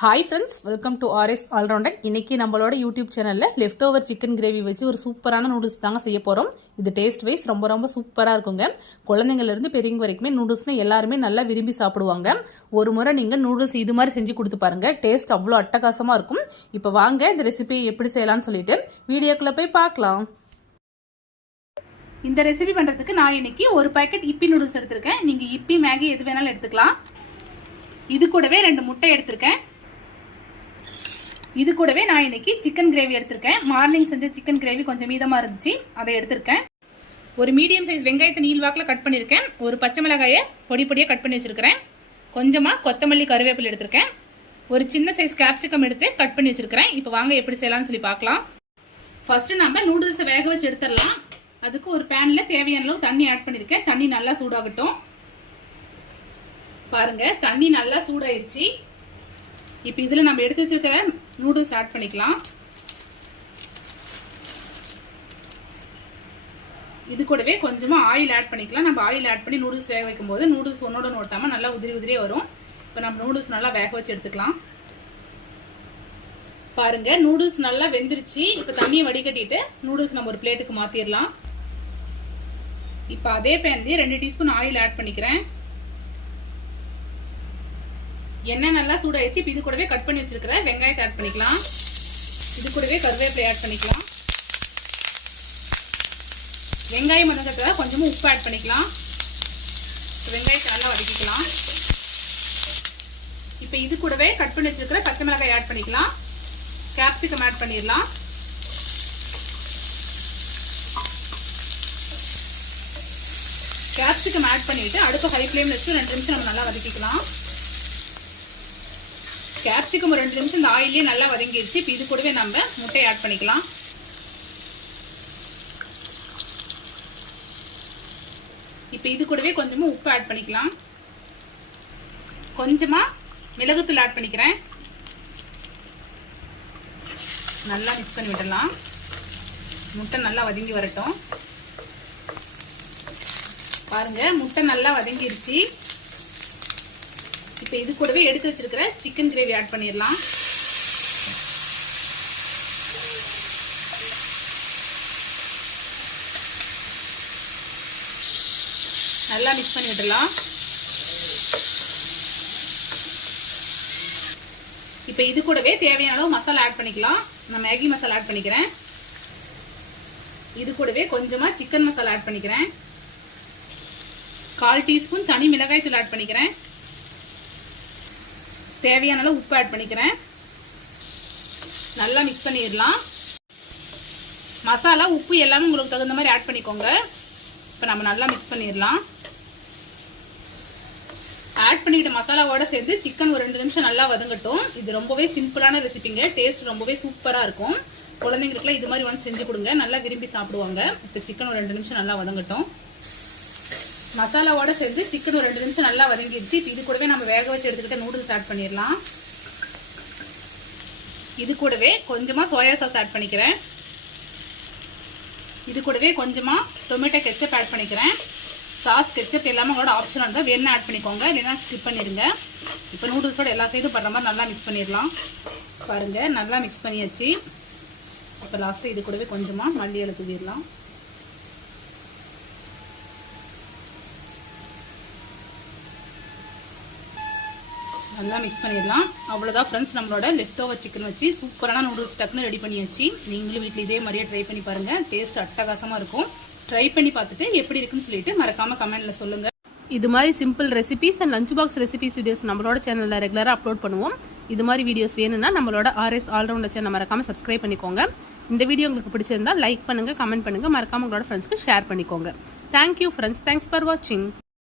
Hi friends, welcome to RS allrounder. இன்னைக்கு நம்மளோட YouTube சேனலில் லெஃப்ட் ஓவர் சிக்கன் கிரேவி வச்சு ஒரு சூப்பரான நூடுல்ஸ் தாங்க செய்ய போகிறோம். இது டேஸ்ட் வைஸ் ரொம்ப ரொம்ப சூப்பராக இருக்குங்க. குழந்தைங்கள்லேருந்து பெரியவங்க வரைக்குமே நூடுல்ஸ்னு எல்லாருமே நல்லா விரும்பி சாப்பிடுவாங்க. ஒரு முறை நீங்கள் நூடுல்ஸ் இது மாதிரி செஞ்சு கொடுத்து பாருங்க, டேஸ்ட் அவ்வளோ அட்டகாசமாக இருக்கும். இப்போ வாங்க இந்த ரெசிபியை எப்படி செய்யலாம்னு சொல்லிட்டு வீடியோக்குள்ளே போய் பார்க்கலாம். இந்த ரெசிபி பண்ணுறதுக்கு நான் இன்னைக்கு ஒரு பேக்கெட் இப்பி நூடுல்ஸ் எடுத்திருக்கேன். நீங்கள் இப்பி மேகி எது வேணாலும் எடுத்துக்கலாம். இது கூடவே 2 முட்டை எடுத்திருக்கேன். இது கூடவே நான் இன்னைக்கு சிக்கன் கிரேவி எடுத்திருக்கேன். மார்னிங் செஞ்ச சிக்கன் கிரேவி கொஞ்சம் மீதமாக இருந்துச்சு, அதை எடுத்திருக்கேன். ஒரு மீடியம் சைஸ் வெங்காயத்தை நீள்வாக்கில் கட் பண்ணியிருக்கேன். ஒரு பச்சை மிளகாயை பொடி பொடியாக கட் பண்ணி வச்சுருக்கிறேன். கொஞ்சமாக கொத்தமல்லி கருவேப்பிலை எடுத்திருக்கேன். ஒரு சின்ன சைஸ் கேப்சிகம் எடுத்து கட் பண்ணி வச்சுருக்கிறேன். இப்போ வாங்க எப்படி செய்யலாம்னு சொல்லி பார்க்கலாம். ஃபஸ்ட்டு நம்ம நூடுல்ஸை வேக வச்சு எடுத்துடலாம். அதுக்கு ஒரு பேனில் தேவையான அளவு தண்ணி ஆட் பண்ணியிருக்கேன். தண்ணி நல்லா சூடாகட்டும். பாருங்கள், தண்ணி நல்லா சூடாயிருச்சு. இப்போ இதில் நம்ம எடுத்து வச்சிருக்கிற நூடுல்ஸ் ஆட் பண்ணிக்கலாம். இது கூடவே கொஞ்சமாக ஆயில் ஆட் பண்ணிக்கலாம். நம்ம ஆயில் ஆட் பண்ணி நூடுல்ஸ் வேக வைக்கும் போது நூடுல்ஸ் ஒன்னோட ஓட்டாமல் நல்லா உதிரி உதிரியே வரும். இப்போ நம்ம நூடுல்ஸ் நல்லா வேக வச்சு எடுத்துக்கலாம். பாருங்க, நூடுல்ஸ் நல்லா வெந்துருச்சு. இப்போ தண்ணியை வடிகட்டிட்டு நூடுல்ஸ் நம்ம ஒரு பிளேட்டுக்கு மாற்றிடலாம். இப்போ அதே பேன்லேயே 2 டீஸ்பூன் ஆயில் ஆட் பண்ணிக்கிறேன். எண்ணெய் நல்லா சூடாயிடுச்சு. இப்போ இது கூடவே கட் பண்ணி வச்சிருக்கிற வெங்காயத்தை ஆட் பண்ணிக்கலாம். இது கூடவே கருவேப்பிலை ஆட் பண்ணிக்கலாம். வெங்காயம் வதங்கறதுல கொஞ்சமா உப்பு ஆட் பண்ணிக்கலாம். வெங்காயத்தை நல்லா வதக்கிக்கலாம். இப்போ இது கூடவே கட் பண்ணி வச்சிருக்கிற பச்சை மிளகாய் ஆட் பண்ணிக்கலாம். கேப்சிகம் ஆட் பண்ணிடலாம். கேப்சிகம் ஆட் பண்ணிட்டு அடுப்பு ஹை ஃப்ளேம்ல வச்சு 2 நிமிஷம் நம்ம நல்லா வதக்கிக்கலாம். கேப்சிகம் ஒரு 2 நிமிஷம் இந்த ஆயிலே நல்லா வதங்கிடுச்சு. இப்போ இது கூடவே நம்ம முட்டையை ஆட் பண்ணிக்கலாம். இப்போ இது கூடவே கொஞ்சமா உப்பு ஆட் பண்ணிக்கலாம். கொஞ்சமா மிளகுத்தூள் ஆட் பண்ணிக்கிறேன். நல்லா மிக்ஸ் பண்ணி விடலாம். முட்டை நல்லா வதங்கி வரட்டும். பாருங்க, முட்டை நல்லா வதங்கிருச்சு. இப்போ இது கூடவே எடுத்து வச்சிருக்கிற சிக்கன் கிரேவி ஆட் பண்ணிடலாம். நல்லா மிக்ஸ் பண்ணி விடலாம். இப்போ இது கூடவே தேவையான அளவு மசாலா ஆட் பண்ணிக்கலாம். நான் மேகி மசாலா ஆட் பண்ணிக்கிறேன். இது கூடவே கொஞ்சமா சிக்கன் மசாலா ஆட் பண்ணிக்கிறேன். 1/4 டீஸ்பூன் தனி மிளகாய் தூள் ஆட் பண்ணிக்கிறேன். தேவையான அளவு உப்பு ஆட் பண்ணிக்கிறேன். நல்லா மிக்ஸ் பண்ணிடலாம். மசாலா உப்பு எல்லாமே உங்களுக்கு தகுந்த மாதிரி ஆட் பண்ணிக்கோங்க. இப்போ நம்ம நல்லா மிக்ஸ் பண்ணிடலாம். ஆட் பண்ணிக்கிட்ட மசாலாவோட சேர்ந்து சிக்கன் ஒரு 2 நிமிஷம் நல்லா வதங்கட்டும். இது ரொம்பவே சிம்பிளான ரெசிபிங்க. டேஸ்ட் ரொம்பவே சூப்பராக இருக்கும். குழந்தைங்களுக்குலாம் இது மாதிரி வந்து செஞ்சு கொடுங்க, நல்லா விரும்பி சாப்பிடுவாங்க. இப்போ சிக்கன் ஒரு 2 நிமிஷம் நல்லா வதங்கட்டும். மசாலாவோட சேர்ந்து சிக்கன் ஒரு 2 நிமிஷம் நல்லா வதங்கிடுச்சு. இது கூடவே நம்ம வேக வச்சு எடுத்துக்கிட்ட நூடுல்ஸ் ஆட் பண்ணிடலாம். இது கூடவே கொஞ்சமா சோயா சாஸ் ஆட் பண்ணிக்கிறேன். இது கூடவே கொஞ்சமா டொமேட்டோ கெச்சப் ஆட் பண்ணிக்கிறேன். சாஸ் கெச்சப் எல்லாமே உங்களோட ஆப்ஷனல் தான், வேணா ஆட் பண்ணிக்கோங்க, இல்லைன்னா ஸ்கிப் பண்ணிடுங்க. இப்போ நூடுல்ஸோட எல்லா சைடும் படுற மாதிரி நல்லா மிக்ஸ் பண்ணிடலாம். பாருங்க, நல்லா மிக்ஸ் பண்ணியாச்சு. இப்போ லாஸ்ட்டு இது கூடவே கொஞ்சமா மல்லி இலை தூவிடலாம். நல்லா மிக்ஸ் பண்ணிடலாம். அவ்வளோதான் ஃப்ரெண்ட்ஸ், நம்மளோட லெஃப்ட் ஓவர் சிக்கன் வச்சு சூப்பரான நூடுல்ஸ் டக்குன்னு ரெடி பண்ணியாச்சு. நீங்களும் வீட்டில் இதே மாதிரியே ட்ரை பண்ணி பாருங்க. டேஸ்ட் அட்டகாசமாக இருக்கும். ட்ரை பண்ணி பார்த்துட்டு எப்படி இருக்குன்னு சொல்லிட்டு மறக்காம கமெண்ட்ல சொல்லுங்க. இது மாதிரி simple recipes and lunch box recipes videos நம்மளோட சேனலில் ரெகுலராக அப்லோட் பண்ணுவோம். இது மாதிரி வீடியோஸ் வேணும்னா நம்மளோட ஆர்எஸ் ஆல்ரவுண்டர் சேனல் மறக்காம சப்ஸ்கிரைப் பண்ணிக்கோங்க. இந்த வீடியோ உங்களுக்கு பிடிச்சிருந்தா லைக் பண்ணுங்க, கமெண்ட் பண்ணுங்க, மறக்காம உங்களோட ஃப்ரெண்ட்ஸ்க்கு ஷேர் பண்ணிக்கோங்க. தேங்க்யூ ஃப்ரெண்ட்ஸ், தேங்க்ஸ் ஃபார் வாட்சிங்.